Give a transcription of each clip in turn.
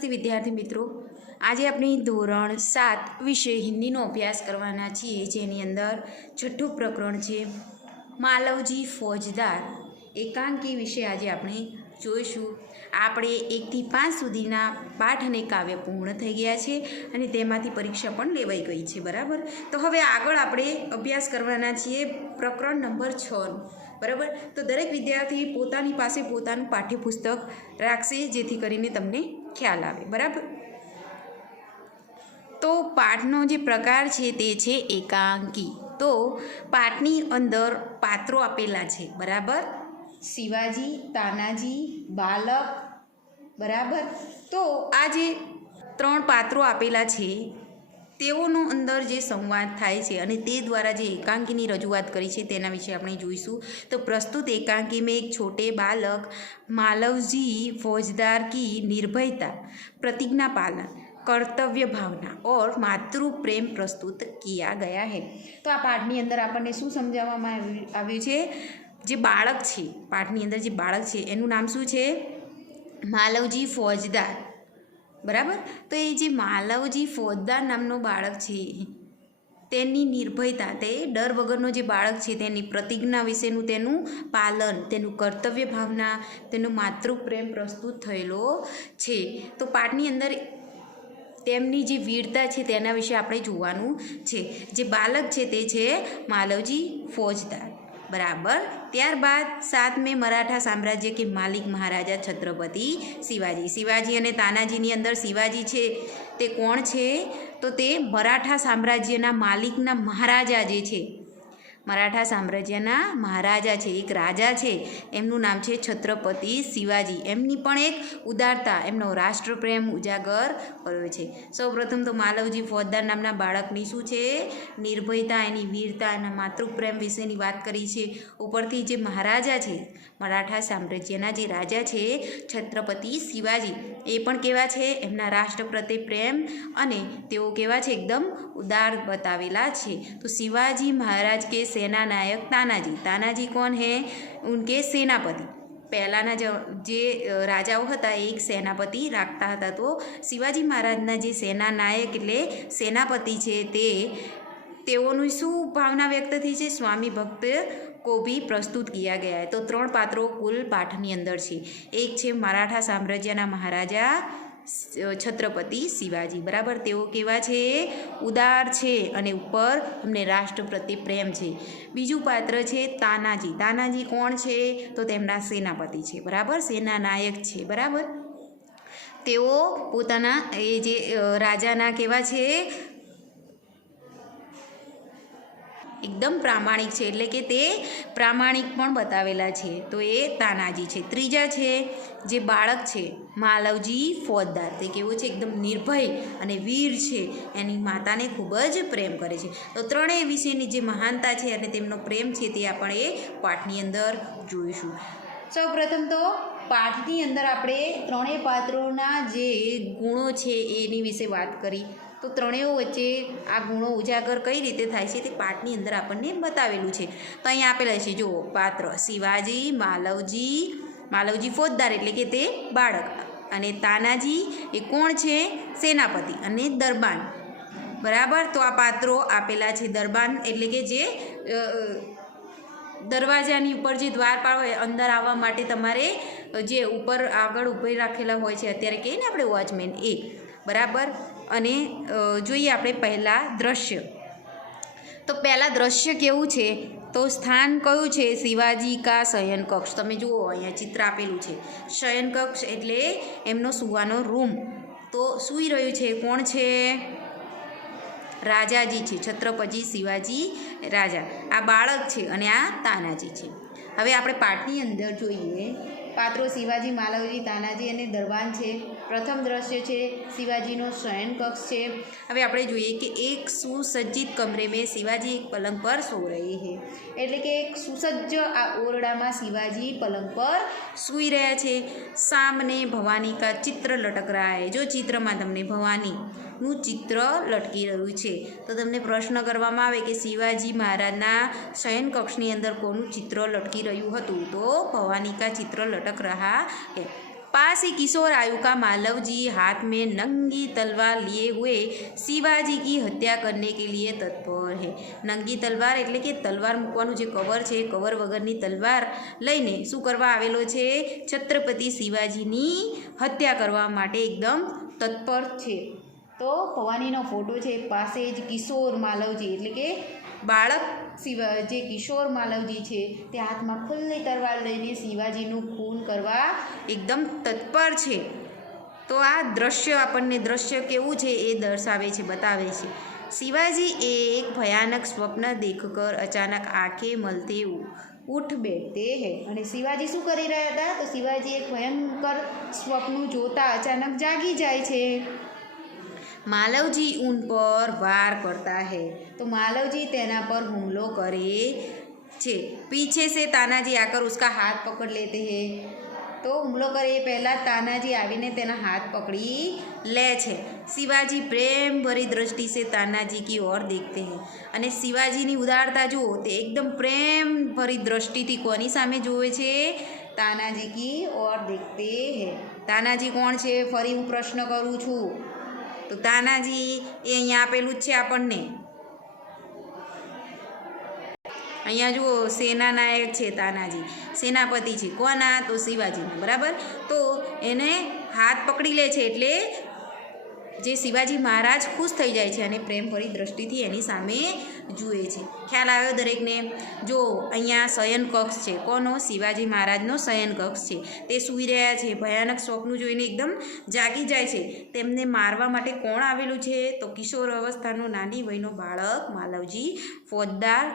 નમસ્તે વિદ્યાર્થી મિત્રો, આજે આપણે ધોરણ 7 વિષય હિન્દીનો અભ્યાસ કરવાના છીએ, જેની અંદર છઠ્ઠું પ્રકરણ છે માલવજી ફોજદાર એકાંકી વિશે આજે આપણે જોઈશું। આપણે 1 થી 5 સુધીના પાઠ અને કાવ્ય પૂર્ણ થઈ ગયા છે અને તેમાંથી પરીક્ષા પણ લેવાઈ ગઈ છે, બરાબર। તો હવે આગળ આપણે અભ્યાસ કરવાના છીએ પ્રકરણ નંબર 6નું, બરાબર। તો દરેક વિદ્યાર્થી પોતાની પાસે પોતાનું પાઠ્યપુસ્તક રાખશે, જેથી કરીને તમને ખ્યાલ આવે, બરાબર। તો પાઠનો જે પ્રકાર છે તે છે એકાંકી। તો પાઠની અંદર પાત્રો આપેલા છે, બરાબર। શિવાજી, તાનાજી, બાલક, બરાબર। તો આ જે 3 પાત્રો આપેલા છે તેઓનો અંદર જે સંવાદ થાય છે અને તે દ્વારા જે એકાંકીની રજૂઆત કરી છે તેના વિશે આપણે જોઈશું। તો પ્રસ્તુત एकांकी में एक छोटे बालक मालवजी फौजदार की निर्भयता, प्रतिज्ञा पालन, કર્તવ્ય ભાવના और માતૃ પ્રેમ પ્રસ્તુત કિયા ગયા હૈ। તો આ પાઠની અંદર આપણને શું સમજાવવામાં આવ્યું છે? જે બાળક છે, પાઠની અંદર જે બાળક છે એનું નામ શું છે? માલવજી ફોજદાર, બરાબર। તો એ જે માલવજી ફોજદાર નામનો બાળક છે તેની નિર્ભયતા, તે ડર વગરનો જે બાળક છે તેની પ્રતિજ્ઞા વિશેનું તેનું પાલન, તેનું કર્તવ્ય ભાવના, તેનો માતૃપ્રેમ પ્રસ્તુત થયેલો છે। તો પાઠની અંદર તેમની જે વીરતા છે તેના વિશે આપણે જોવાનું છે। જે બાલક છે તે છે માલવજી ફોજદાર, બરાબર। ત્યારબાદ 7 में मराठा साम्राज्य के मालिक महाराजा छत्रपति शिवाजी। शिवाजी અને તાનાજીની અંદર શિવાજી છે તે કોણ છે? તો તે મરાઠા સામ્રાજ્યના માલિકના મહારાજા જે છે, મરાઠા સામ્રાજ્યના મહારાજા છે, એક રાજા છે, એમનું નામ છે છત્રપતિ શિવાજી। એમની પણ એક ઉદારતા, એમનો રાષ્ટ્રપ્રેમ ઉજાગર કર્યો છે। સૌપ્રથમ તો માલવજી ફોજદાર નામના બાળકની શું છે? નિર્ભયતા, એની વીરતા, એના માતૃપ્રેમ વિશેની વાત કરી છે। ઉપરથી જે મહારાજા છે, મરાઠા સામ્રાજ્યના જે રાજા છે છત્રપતિ શિવાજી, એ પણ કેવા છે? એમના રાષ્ટ્ર પ્રત્યે પ્રેમ અને તેઓ કેવા છે? એકદમ ઉદાર બતાવેલા છે। તો शिवाजी महाराज के सेना नायक तानाजी, तानाजी कौन है? उनके सेनापति, પહેલાંના જે રાજાઓ હતા એ એક સેનાપતિ રાખતા હતા। તો શિવાજી મહારાજના જે સેના નાયક એટલે સેનાપતિ છે તેઓનું શું ભાવના વ્યક્ત થઈ છે? સ્વામી ભક્ત को भी प्रस्तुत किया गया है। तो 3 પાત્રો કુલ પાઠની અંદર છે। એક છે મરાઠા સામ્રાજ્યના મહારાજા છત્રપતિ શિવાજી, બરાબર। તેઓ કેવા છે? ઉદાર છે અને ઉપર એમને રાષ્ટ્ર પ્રત્યે પ્રેમ છે। બીજું પાત્ર છે તાનાજી। તાનાજી કોણ છે? તો તેમના સેનાપતિ છે, બરાબર, સેના નાયક છે, બરાબર। તેઓ પોતાના એ જે રાજાના કેવા છે? એકદમ પ્રામાણિક છે, એટલે કે તે પ્રામાણિક પણ બતાવેલા છે। તો એ તાનાજી છે। ત્રીજા છે જે બાળક છે માલવજી ફોજદાર, તે કેવું છે? એકદમ નિર્ભય અને વીર છે, એની માતાને ખૂબ જ પ્રેમ કરે છે। તો ત્રણેય વિશેની જે મહાનતા છે અને તેમનો પ્રેમ છે તે આપણે એ પાઠની અંદર જોઈશું। સૌપ્રથમ તો પાઠની અંદર આપણે ત્રણેય પાત્રોના જે ગુણો છે એની વિશે વાત કરી। તો ત્રણેયો વચ્ચે આ ગુણો ઉજાગર કઈ રીતે થાય છે તે પાઠની અંદર આપણને બતાવેલું છે। તો અહીંયા આપેલા છે, જુઓ, પાત્ર શિવાજી, માલવજી ફોજદાર એટલે કે તે બાળક, અને તાનાજી એ કોણ છે? સેનાપતિ અને દરબાન, બરાબર। તો આ પાત્રો આપેલા છે। દરબાન એટલે કે જે દરવાજાની ઉપર જે દ્વારપાળ હોય, અંદર આવવા માટે તમારે જે ઉપર આગળ ઊભી રાખેલા હોય છે, અત્યારે કહીએ ને આપણે વોચમેન, એ, બરાબર। અને જોઈએ આપણે પહેલાં દ્રશ્ય। તો પહેલાં દ્રશ્ય કેવું છે? તો સ્થાન કયું છે? શિવાજી કા શયન કક્ષ। તમે જુઓ અહીંયા ચિત્ર આપેલું છે, શયન કક્ષ એટલે એમનો સૂવાનો રૂમ। તો સૂઈ રહ્યું છે કોણ છે? રાજાજી છે, છત્રપતિ શિવાજી રાજા। આ બાળક છે અને આ તાનાજી છે। હવે આપણે પાઠની અંદર જોઈએ પાત્રો શિવાજી, માલવજી, તાનાજી અને દરબાન છે। પ્રથમ દ્રશ્ય છે શિવાજીનો શયન કક્ષ છે। હવે આપણે જોઈએ કે એક સુસજ્જિત કમરે મેં શિવાજી એક પલંગ પર સો રહે છે, એટલે કે એક સુસજ્જ આ ઓરડામાં શિવાજી પલંગ પર સૂઈ રહ્યા છે। સામને ભવાની કા ચિત્ર લટક રહા હૈ। જો ચિત્રમાં તમને ભવાનીનું ચિત્ર લટકી રહ્યું છે, તો તમને પ્રશ્ન કરવામાં આવે કે શિવાજી મહારાજના શયન કક્ષની અંદર કોનું ચિત્ર લટકી રહ્યું હતું? તો ભવાની કા ચિત્ર લટક રહા હૈ। पास ही किशोर आयु का मालवजी हाथ में नंगी तलवार लिए हुए शिवाजी की हत्या करने के लिए तत्पर है। नंगी तलवार એટલે કે તલવાર મૂકવાનું જે કવર છે, કવર વગરની તલવાર લઈને શું કરવા આવેલો છે? છત્રપતિ શિવાજીની હત્યા કરવા માટે એકદમ તત્પર છે। તો ભવાનીનો ફોટો છે, પાસે જ કિશોર માલવજી એટલે કે બાળક જે કિશોર માલવજી છે તે હાથમાં ખુલ્લી તલવાર લઈને શિવાજીનું ખૂન કરવા એકદમ તત્પર છે। તો આ દ્રશ્ય આપણને દ્રશ્ય કેવું છે એ દર્શાવે છે, બતાવે છે। शिवाजी एक भयानक स्वप्न देखकर अचानक आंखें मलते उठ बैठते हैं। અને શિવાજી શું કરી રહ્યા હતા? તો શિવાજી એક ભયંકર સ્વપ્ન જોતા અચાનક જાગી જાય છે। मालवजी उन पर वार करता है। तो मालवजी तेना पर हुमलो करे छे। पीछे से तानाजी आकर उसका हाथ पकड़ लेते हैं। तो હુમલો કરે એ પહેલાં તાનાજી આવીને તેના હાથ પકડી લે છે। શિવાજી પ્રેમ ભરી દ્રષ્ટિ से तानाजी की ओर देखते हैं। અને શિવાજીની ઉદારતા જુઓ, તે એકદમ પ્રેમ ભરી દ્રષ્ટિથી કોની સામે જોવે છે? તાનાજી की ओर देखते हैं। તાનાજી કોણ છે? ફરી હું પ્રશ્ન કરું છું। તો તાનાજી એ અહીંયા આપેલું જ છે આપણને। અહીંયા જુઓ, સેનાનાયક છે તાનાજી, સેનાપતિ છે કોના? તો શિવાજીના, બરાબર। તો એને હાથ પકડી લે છે એટલે જે શિવાજી મહારાજ ખુશ થઈ જાય છે અને પ્રેમભરી દ્રષ્ટિથી એની સામે જુએ છે। ખ્યાલ આવ્યો દરેકને? જો અહીંયા શયન કક્ષ છે, કોનો? શિવાજી મહારાજનો શયન કક્ષ છે। તે સૂઈ રહ્યા છે, ભયાનક સ્વપ્ન જોઈને એકદમ જાગી જાય છે। તેમને મારવા માટે કોણ આવેલું છે? તો કિશોર અવસ્થાનો નાની વયનો બાળક માલવજી ફોજદાર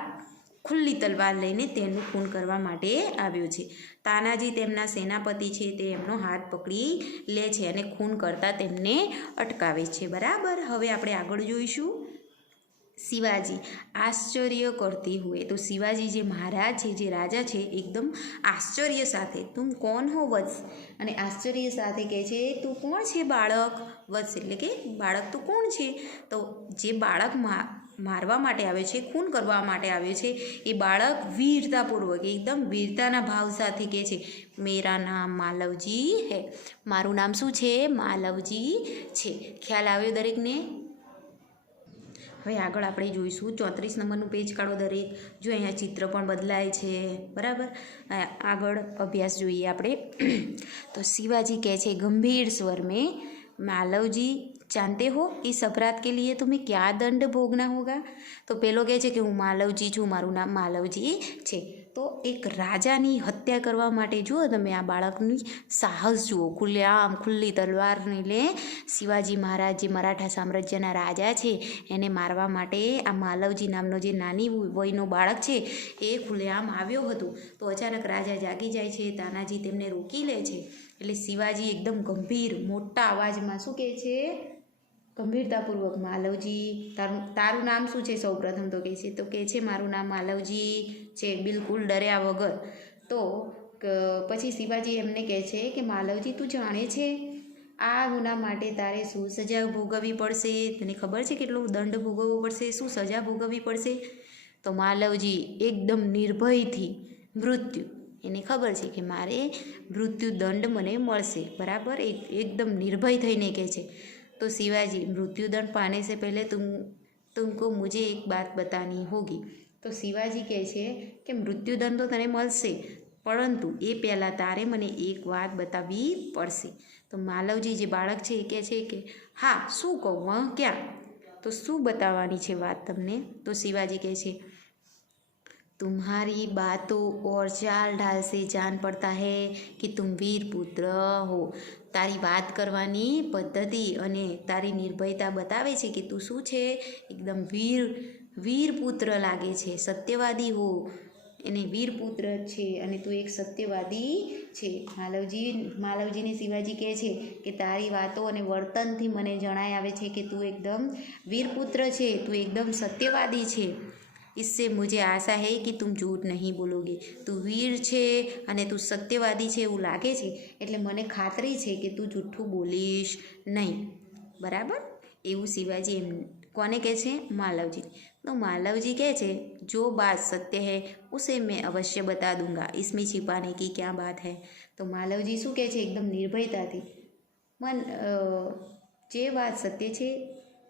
ખુલ્લી તલવાર લઈને તેનું ખૂન કરવા માટે આવ્યો છે। તાનાજી તેમના સેનાપતિ છે, તે એમનો હાથ પકડી લે છે અને ખૂન કરતાં તેમને અટકાવે છે, બરાબર। હવે આપણે આગળ જોઈશું। શિવાજી આશ્ચર્ય કરતી हुए। તો શિવાજી જે મહારાજ છે, જે રાજા છે, એકદમ આશ્ચર્ય સાથે તું કોણ હો વત્સ, અને આશ્ચર્ય સાથે કહે છે તું કોણ છે બાળક? વત્સ એટલે કે બાળક તું કોણ છે? તો જે બાળક મારવા માટે આવે છે, ખૂન કરવા માટે આવ્યો છે, એ બાળક વીરતાપૂર્વક એકદમ વીરતાના ભાવ સાથે કહે છે મેરા નામ માલવજી હે। મારું નામ શું છે? માલવજી છે। ખ્યાલ આવ્યો દરેકને? હવે આગળ આપણે જોઈશું 34 નંબરનું પેજ કાઢો દરેક। જો અહીંયા ચિત્ર પણ બદલાય છે, બરાબર। આગળ અભ્યાસ જોઈએ આપણે। તો શિવાજી કહે છે ગંભીર સ્वर में, मालवजी जानते हो इस अपराध के लिए तुम्हें क्या दंड भोगना होगा? तो પેલો કહે છે કે હું માલવજી છું, મારું નામ માલવજી છે। તો એક રાજાની હત્યા કરવા માટે જુઓ તમે આ બાળકની સાહસ જુઓ, ખુલ્લેઆમ ખુલ્લી તલવારને લે શિવાજી મહારાજ જે મરાઠા સામ્રાજ્યના રાજા છે એને મારવા માટે આ માલવજી નામનો જે નાની વયનો બાળક છે એ ખુલ્લેઆમ આવ્યો હતો। તો અચાનક રાજા જાગી જાય છે, તાનાજી તેમને રોકી લે છે। એટલે શિવાજી એકદમ ગંભીર મોટા અવાજમાં શું કહે છે? ગંભીરતાપૂર્વક માલવજી તારું નામ શું છે? સૌપ્રથમ તો કહે છે, તો કહે છે મારું નામ માલવજી છે, બિલકુલ ડર્યા વગર। તો પછી શિવાજી એમને કહે છે કે માલવજી તું જાણે છે આ ગુના માટે તારે શું સજા ભોગવવી પડશે? તને ખબર છે કેટલો દંડ ભોગવવો પડશે? શું સજા ભોગવવી પડશે? તો માલવજી એકદમ નિર્ભયથી મૃત્યુ, એને ખબર છે કે મારે મૃત્યુ દંડ મને મળશે, બરાબર। એકદમ નિર્ભય થઈને કહે છે। तो शिवाजी मृत्युदंड पाने से पहले तुमको मुझे एक बात बतानी होगी। तो शिवाजी કહે છે કે મૃત્યુદંડ તો તને મળશે, પરંતુ એ પહેલાં તારે મને એક વાત બતાવવી પડશે। તો માલવજી જે બાળક છે એ કહે છે કે હા શું કહું? ક્યાં? તો શું બતાવવાની છે વાત તમને? તો શિવાજી કહે છે तुम्हारी बातों और चाल ढाल से जान पड़ता है कि तुम वीर पुत्र हो। તારી વાત કરવાની પદ્ધતિ અને તારી નિર્ભયતા બતાવે છે કે તું શું છે? એકદમ વીરપુત્ર લાગે છે, સત્યવાદી હો, એને વીરપુત્ર છે અને તું એક સત્યવાદી છે। માલવજીને શિવાજી કહે છે કે તારી વાતો અને વર્તનથી મને જણાય આવે છે કે તું એકદમ વીરપુત્ર છે, તું એકદમ સત્યવાદી છે। इससे मुझे आशा है कि तुम झूठ नहीं बोलोगे। તું વીર છે અને તું સત્યવાદી છે એવું લાગે છે, એટલે મને ખાતરી છે કે તું જૂઠું બોલીશ નહીં, બરાબર। એવું શિવાજી એમ કોને કહે છે? मालव जी। तो मालव जी कहे छे जो बात सत्य है उसे मैं अवश्य बता दूंगा, इसमें छिपाने की क्या बात है। तो मालव जी शू कहे छे एकदम निर्भयताथी, मन जे बात सत्य छे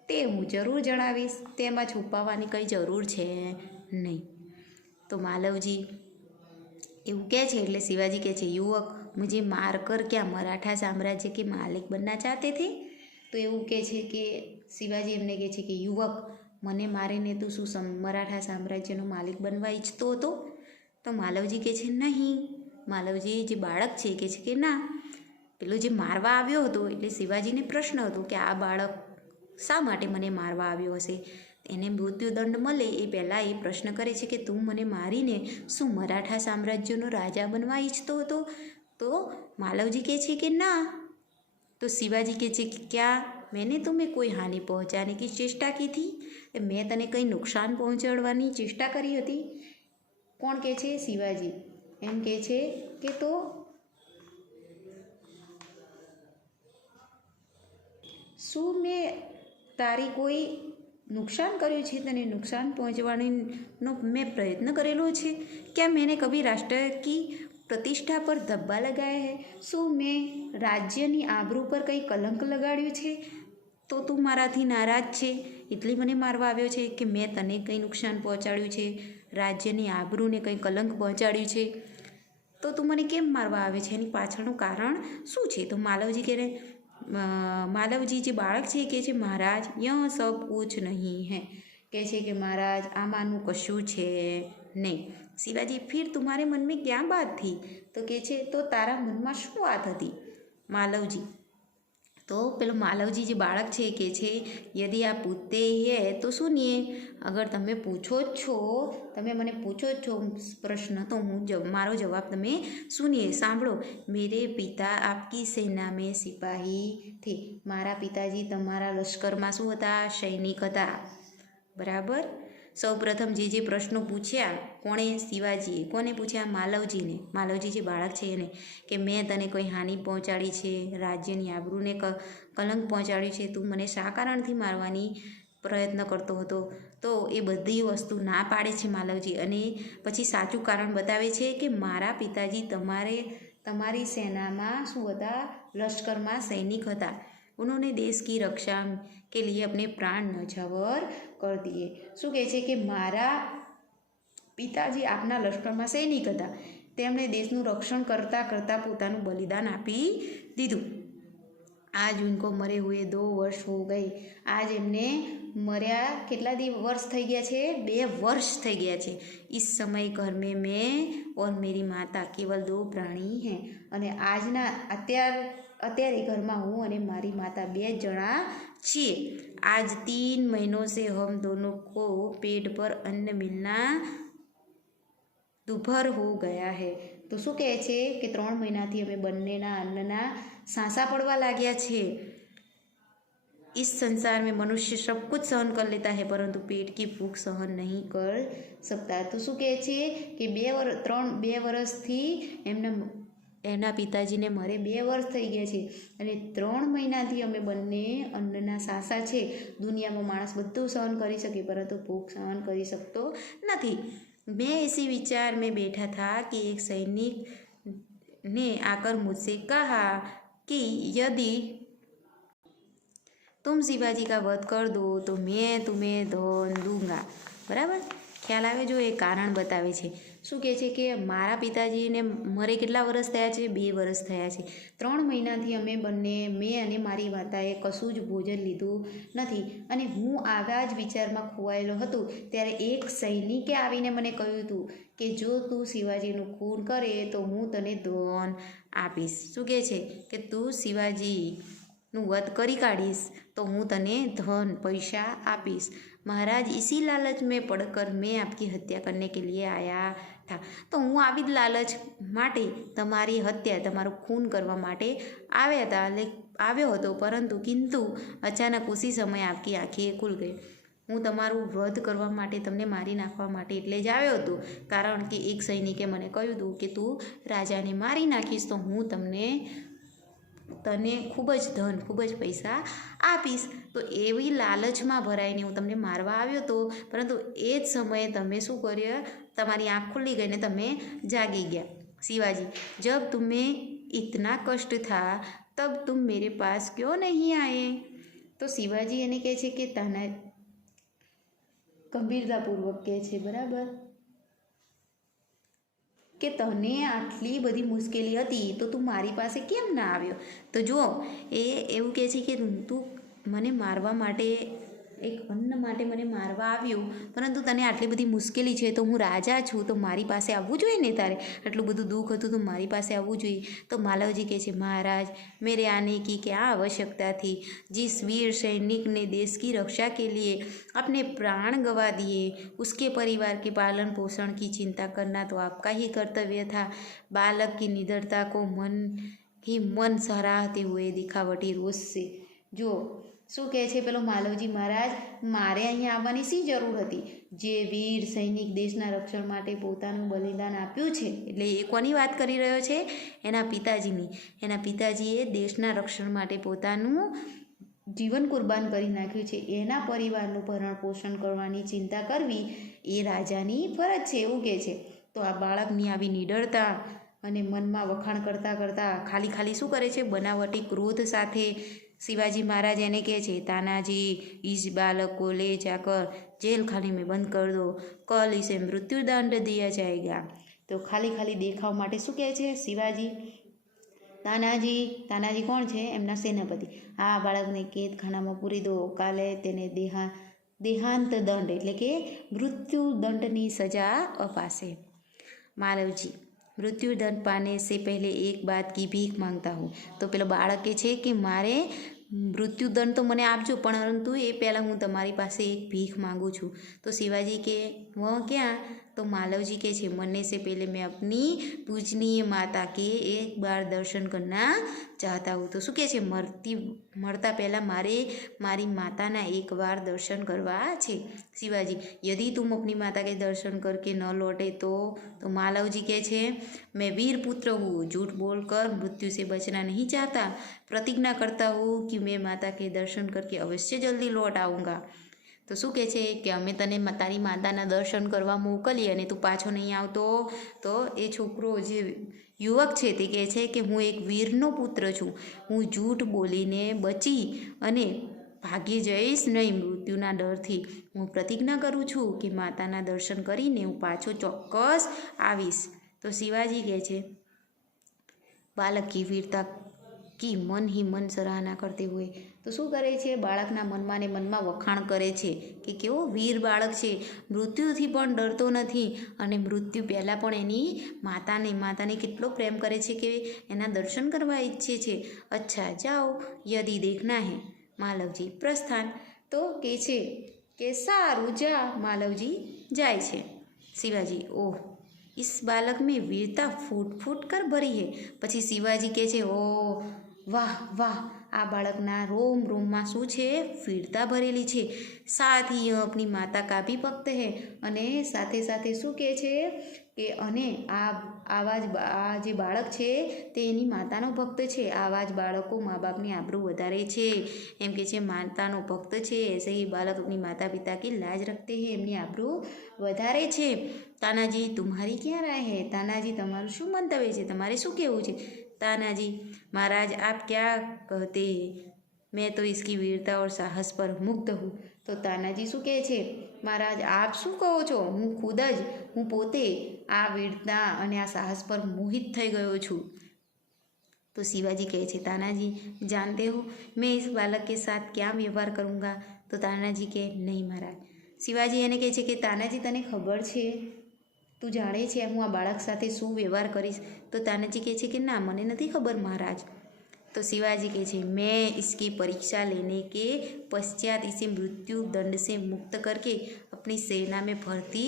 ते हूँ जरूर जणावीश, तेमां छुपावानी कई जरूर छे नहीं। तो मालव जी એવું કહે છે એટલે શિવાજી કહે છે યુવક मुझे मारकर क्या मराठा साम्राज्य के मालिक बनना चाहते थे। तो એવું કહે છે કે શિવાજી એમને કહે છે કે યુવક મને મારીને તું શું મરાઠા સામ્રાજ્યનો માલિક બનવા ઈચ્છતો હતો? તો માલવજી કહે છે નહીં। માલવજી જે બાળક છે કહે છે કે ના, પેલો જે મારવા આવ્યો હતો એટલે શિવાજીને પ્રશ્ન હતો કે આ બાળક શા માટે મને મારવા આવ્યો હશે। એને મૃત્યુદંડ મળે એ પહેલાં એ પ્રશ્ન કરે છે કે તું મને મારીને શું મરાઠા સામ્રાજ્યનો રાજા બનવા ઈચ્છતો હતો? तो मालव जी कहे कि ना। तो शिवाजी कहे कि क्या मैंने तुम्हें कोई हानि पहुँचाने की चेष्टा की थी? मैं तने कई नुकसान पहुँचाड़वानी चेष्टा करी हती? कोण कहे छे? शिवाजी एम कहे छे कि तो शू मैं तारी कोई नुकसान कर्યું છે? तने नुकसान पहुँचवानो मैं प्रयत्न करेलो छे? क्या मैंने कभी राष्ट्र की प्रतिष्ठा पर धब्बा लगाया है? शू मैं राज्यनी आबरू पर कई कलंक लगाड्યું છે? तो तू माराथी नाराज छे એટલે મને મારવા આવ્યો છે કે મેં તને કંઈ નુકસાન પહોંચાડ્યું છે, રાજ્યની આબરૂને કંઈ કલંક પહોંચાડ્યું છે, તો તું મને કેમ મારવા આવે છે? એની પાછળનું કારણ શું છે? તો માલવજી કહે માલવજી જે બાળક છે કહે છે મહારાજ યહ સબ કુછ નહીં હૈ, કહે છે કે મહારાજ આમાંનું કશું છે નહીં। शिवाजी फिर तुम्हारे मन में क्या बात थी? तो कहे छे तो तारा मन में शू बात थी? मालवजी तो पेलो मालवजी जो बाळक छे कहे छे यदि आप पूछते ही है तो सुनिए, अगर तमे पूछो छो, तमे मने पूछो छो प्रश्न तो हूँ मारो जवाब तमे सुनिए, सांभळो। मेरे पिता आपकी सेना में सिपाही थे। मारा पिताजी तमारा लश्कर में शू हता? सैनिक हता। बराबर। सौ प्रथम जे प्रश्नों पूछ्या कोणे? शिवाजीए। कोने पूछ्या? मालवजी ने। मालवजी जे बाळक छे एने कि मैं तने कोई हानि पहोंचाड़ी छे, राज्यनी आबरूने कलंक पहोंचाड्યું છે, તું મને શા કારણથી મારવાની પ્રયત્ન કરતો હતો? તો એ બધી વસ્તુ ના પાડે છે માલવજી અને પછી સાચું કારણ બતાવે છે કે મારા પિતાજી તમારી સેનામાં શું હતા? લશ્કરમાં સૈનિક હતા। उन्होंने देश की रक्षा के लिए अपने प्राण न्यौछावर कर दिए। शू कहे छे कि मारा पिताजी आपना लश्कરમાં સૈનિક હતા, તેમણે દેશનું રક્ષણ કરતાં કરતાં પોતાનું બલિદાન આપી દીધું। आज उनको मरे हुए 2 वर्ष हो गए। आज एमने मर्या કેટલા वर्ष થઈ ગયા છે? 2 वर्ष થઈ ગયા છે। इस समय घर में मैं और मेरी माता केवल 2 प्राणी हैं। અને આજના અત્યારે ઘરમાં હું અને મારી માતા 2 જણા છીએ। आज 3 महीनों से हम दोनों को पेट पर अन्न मिलना दुभर हो गया है। तो शू कहे छे कि 3 महीनाथी अमे बंनेना अन्नना सांसा पड़वा लाग्या छे। इस संसार में मनुष्य सब कुछ सहन कर लेता है परंतु पेट की भूख सहन नहीं कर सकता। तो शू कहे छे कि 2 वर्षथी एमना पिताजीने मरे 2 वर्ष थई गया छे अने 3 महीनाथी अमे बंने अन्नना सासा छे। दुनियामां माणस बधुं सहन करी शके परंतु भूख सहन करी शकतो नथी। मैं इसी विचार में बैठा था कि एक सैनिक ने आकर मुझसे कहा कि यदि तुम शिवाजी का वध कर दो तो मैं तुम्हें धन दूंगा। बराबर। ख्याल आवे जो एक कारण बतावे छे। शू कहे छे कि मारा पिताजीने मरे કેટલા વર્ષ થયા છે? 2 વર્ષ થયા છે। 3 મહિનાથી અમે બંને મેં અને મારી માતાએ કશું જ ભોજન લીધું નથી અને હું આવા જ વિચારમાં ખોવાયેલો હતો ત્યારે એક સૈનિકે આવીને મને કહ્યું હતું કે જો તું શિવાજીનું ખૂન કરે તો હું તને ધન આપીશ। શું કહે છે કે તું શિવાજીનું વધ કરી કાઢીશ तो हूँ तने धन पैसा आपीश। महाराज इसी लालच में पड़कर मैं आपकी हत्या करने के लिए आया था। तो हूँ आवी ज लालच माटे तमारी हत्या तमारू खून करवा माटे આવ્યો હતો परंतु किंतु अचानक उसी समय आपकी आँखें खुल गई। હું તમારું વધ કરવા માટે તમને મારી નાખવા માટે એટલે જ આવ્યો હતો કારણ કે એક સૈનિકે મને કહ્યું હતું કે તું રાજાને મારી નાખીશ તો હું તમને તને ખૂબ જ ધન ખૂબ જ પૈસા આપીશ. તો એવી લાલચમાં ભરાઈને હું તમને મારવા આવ્યો હતો, પરંતુ એ જ સમયે તમે શું કર્યું, તમારી આંખ ખુલ્લી ગઈને તમે જાગી ગયા. शिवाजी, जब तुम्हें इतना कष्ट था तब तुम मेरे पास क्यों नहीं आए? तो शिवाजी એને કહે છે કે તાના ગંભીરતાપૂર્વક કહે છે, બરાબર, કે તને આટલી બધી મુશ્કેલી હતી તો તું મારી પાસે કેમ ના આવ્યો? તો જો એ એવું કહે છે કે તું મને મારવા માટે, એક અન્ન માટે મને મારવા આવ્યો, પરંતુ તને આટલી બધી મુશ્કેલી છે, તો હું રાજા છું, તો મારી પાસે આવવું જોઈએ ને તારે. આટલું બધું દુઃખ હતું તો મારી પાસે આવવું જોઈએ. તો માલવજી કહે છે, महाराज मेरे आने की क्या आवश्यकता थी? जिस वीर सैनिक ने देश की रक्षा के लिए अपने प्राण गंवा दिए, उसके परिवार के पालन पोषण की चिंता करना तो आपका ही कर्तव्य था. बालक की निडरता को मन सराहते हुए दिखावटी रोष से. જો શું કહે છે પેલો માલવજી મહારાજ, મારે અહીંયા આવવાની શી જરૂર હતી? જે વીર સૈનિક દેશના રક્ષણ માટે પોતાનું બલિદાન આપ્યું છે, એટલે એ કોની વાત કરી રહ્યો છે? એના પિતાજીની. એના પિતાજીએ દેશના રક્ષણ માટે પોતાનું જીવન કુરબાન કરી નાખ્યું છે. એના પરિવારનું ભરણ પોષણ કરવાની ચિંતા કરવી એ રાજાની ફરજ છે, એવું કહે છે. તો આ બાળકની આવી નિડરતા અને મનમાં વખાણ કરતાં કરતાં ખાલી શું કરે છે? બનાવટી ક્રોધ સાથે शिवाजी महाराज એને કહે છે, तानाजी इस बालक को ले जाकर जेल खाने में बंद कर दो, कल इसे मृत्युदंड दिया जाएगा. તો ખાલી દેખાવ માટે શું કહે છે શિવાજી? તાનાજી કોણ છે? એમના સેનાપતિ. આ બાળકને કેદખાનામાં પૂરી દો, કાલે તેને દેહાંત દંડ એટલે કે મૃત્યુદંડની સજા અપાશે. માલવજી, मृत्युदंड पाने से पहले एक बात की भीख मांगता हूँ. તો પેલો બાળક કહે છે કે મારે મૃત્યુદંડ તો મને આપજો, પરંતુ એ પહેલાં હું તમારી પાસે એક ભીખ માગું છું. તો શિવાજી કે વહ ક્યાં? तो मालवजी के छे, मरने से पहले मैं अपनी पूजनीय माता के एक बार दर्शन करना चाहता हूँ. तो શું કહે છે? મરતા પહેલાં મારે મારી માતાના એક વાર દર્શન કરવા છે. शिवाजी, यदि तुम अपनी माता के दर्शन करके न लौटे तो मालवजी કહે છે, मैं वीर पुत्र हूँ, झूठ बोलकर मृत्यु से बचना नहीं चाहता. प्रतिज्ञा करता हूँ कि मैं माता के दर्शन करके अवश्य जल्दी लौट आऊँगा. તો શું કહે છે કે અમે તને તારી માતાના દર્શન કરવા મોકલીએ અને તું પાછો નહીં આવતો? તો એ છોકરો જે યુવક છે તે કહે છે કે હું એક વીરનો પુત્ર છું, હું જૂઠ બોલીને બચી અને ભાગી જઈશ નહીં મૃત્યુના ડરથી. હું પ્રતિજ્ઞા કરું છું કે માતાના દર્શન કરીને હું પાછો ચોક્કસ આવીશ. તો શિવાજી કહે છે, બાલક કી વીરતા કી મન ही मन सराहना करते हुए. તો શું કરે છે? બાળકના મનમાં ને મનમાં વખાણ કરે છે કે કેવો વીર બાળક છે, મૃત્યુથી પણ ડરતો નથી અને મૃત્યુ પહેલાં પણ એની માતાને કેટલો પ્રેમ કરે છે કે એના દર્શન કરવા ઈચ્છે છે. અચ્છા જાઓ, યદિ દેખના હે. માલવજી પ્રસ્થાન. તો કહે છે કે સારું જા. માલવજી જાય છે. શિવાજી, ઓહ इस बालक में वीरता फूट फूट कर भरी है. પછી શિવાજી કહે છે, ઓ વાહ વાહ, આ બાળકના રોમ રોમમાં શું છે? વીરતા ભરેલી છે. સાથ ही अपनी माता का भी भक्त है. અને સાથે શું કહે છે કે અને આ જે બાળક છે તે એની માતાનો ભક્ત છે. આવા જ બાળકો મા બાપની આબરૂ વધારે છે. એમ કે છે માતાનો ભક્ત છે, ऐसे ही बालक अपनी माता पिता की लाज रखते हैं, એમની આબરૂ વધારે છે. तानाजी तुम्हारी क्या राय है? तानाजी તમારું શું મંતવ્ય છે? તમારે શું કહેવું છે? तानाजी, महाराज आप क्या कहते हैं? मैं तो इसकी वीरता और साहस पर मुग्ध हूँ. તો તાનાજી શું કહે છે? મહારાજ આપ શું કહો છો? હું પોતે આ વીરતા અને આ સાહસ પર મોહિત થઈ ગયો છું. तो शिवाजी કહે છે, तानाजी जानते हो मैं इस बालक के साथ क्या व्यवहार करूँगा? तो तानाजी કહે, નહીં મહારાજ. શિવાજી એને કહે છે કે તાનાજી તને ખબર છે, તું જાણે છે હું આ બાળક સાથે શું વ્યવહાર કરીશ? તો તાનાજી કહે છે કે ના, મને નથી ખબર મહારાજ. तो शिवाजी કહે છે, मैं इसकी परीक्षा लेने के पश्चात इसे मृत्यु दंड से मुक्त करके अपनी सेना में भर्ती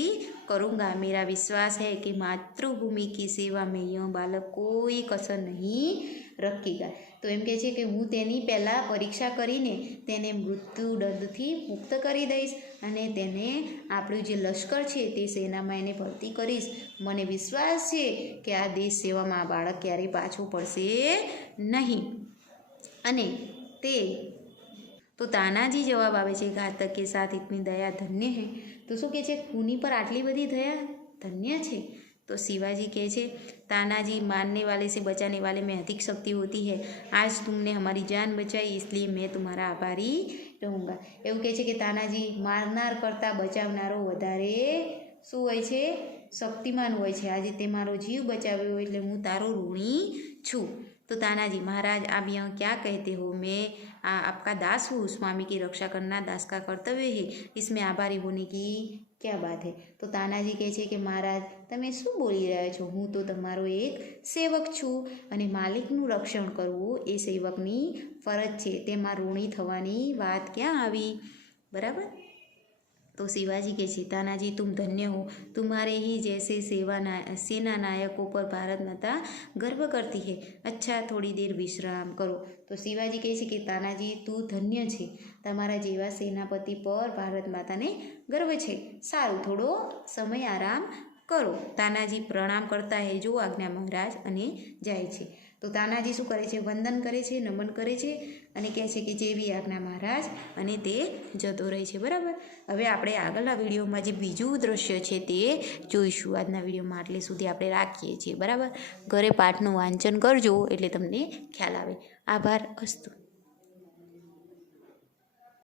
करूँगा. मेरा विश्वास है कि मातृभूमि की सेवा में यह बालक कोई कसर नहीं रखेगा. તો એમ કહે છે કે હું તેની પહેલાં પરીક્ષા કરીને તેને મૃત્યુદંડથી મુક્ત કરી દઈશ અને તેને આપણું જે લશ્કર છે તે સેનામાં એને ભરતી કરીશ. મને વિશ્વાસ છે કે આ દેશ સેવામાં આ બાળક ક્યારેય પાછું પડશે નહીં. અને તે તો તાનાજી જવાબ આવે છે ઘાતક કે સાથ ઇતની દયા ધન્ય હે, તો શું કહે છે ખૂની પર આટલી બધી દયા ધન્ય છે? तो शिवाजी कहे छे तानाजी मारने वाले से बचाने वाले में अधिक शक्ति होती है, आज तुमने हमारी जान बचाई इसलिए मैं तुम्हारा आभारी रहूँगा। એવું કહે છે કે તાનાજી મારનાર કરતાં બચાવનારો વધારે શું હોય છે? શક્તિમાન હોય છે। આજે તે મારો જીવ બચાવ્યો એટલે હું તારો ઋણી છું। तो तानाजी महाराज आप यहाँ क्या कहते हो? मैं आपका दास हूँ, स्वामी की रक्षा करना दास का कर्तव्य है, इसमें आभारी होने की क्या बात है? तो तानाजी कहे છે કે મહારાજ તમે શું બોલી રહ્યા છો? હું તો તમારો એક સેવક છું અને માલિકનું રક્ષણ કરવું એ સેવકની ફરજ છે, તેમાં ઋણી થવાની વાત ક્યાં આવી? બરાબર। तो शिवाजी के छे तानाजी तुम धन्य हो, तुम्हारे ही जैसे सेना नायकों पर भारत माता गर्व करती है। अच्छा थोड़ी देर विश्राम करो। तो शिवाजी कहे कि तानाजी तू धन्य छे, तमारा जेवा सेनापति पर भारत माता ने गर्व छे, सारू थोड़ो समय आराम करो। तानाजी प्रणाम करता है जो आज्ञा महाराज अने जाए छे। तो तानाजी शू करे छे? वंदन करे छे, नमन करे छे અને કહે છે કે જેવી આજ્ઞા મહારાજ અને તે જતો રહે છે। બરાબર। હવે આપણે આગળના વિડીયોમાં જે બીજું દ્રશ્ય છે તે જોઈશું। આજના વિડીયોમાં આટલે સુધી આપણે રાખીએ છીએ। બરાબર। ઘરે પાઠનું વાંચન કરજો એટલે તમને ખ્યાલ આવે। આભાર। અસ્તુ।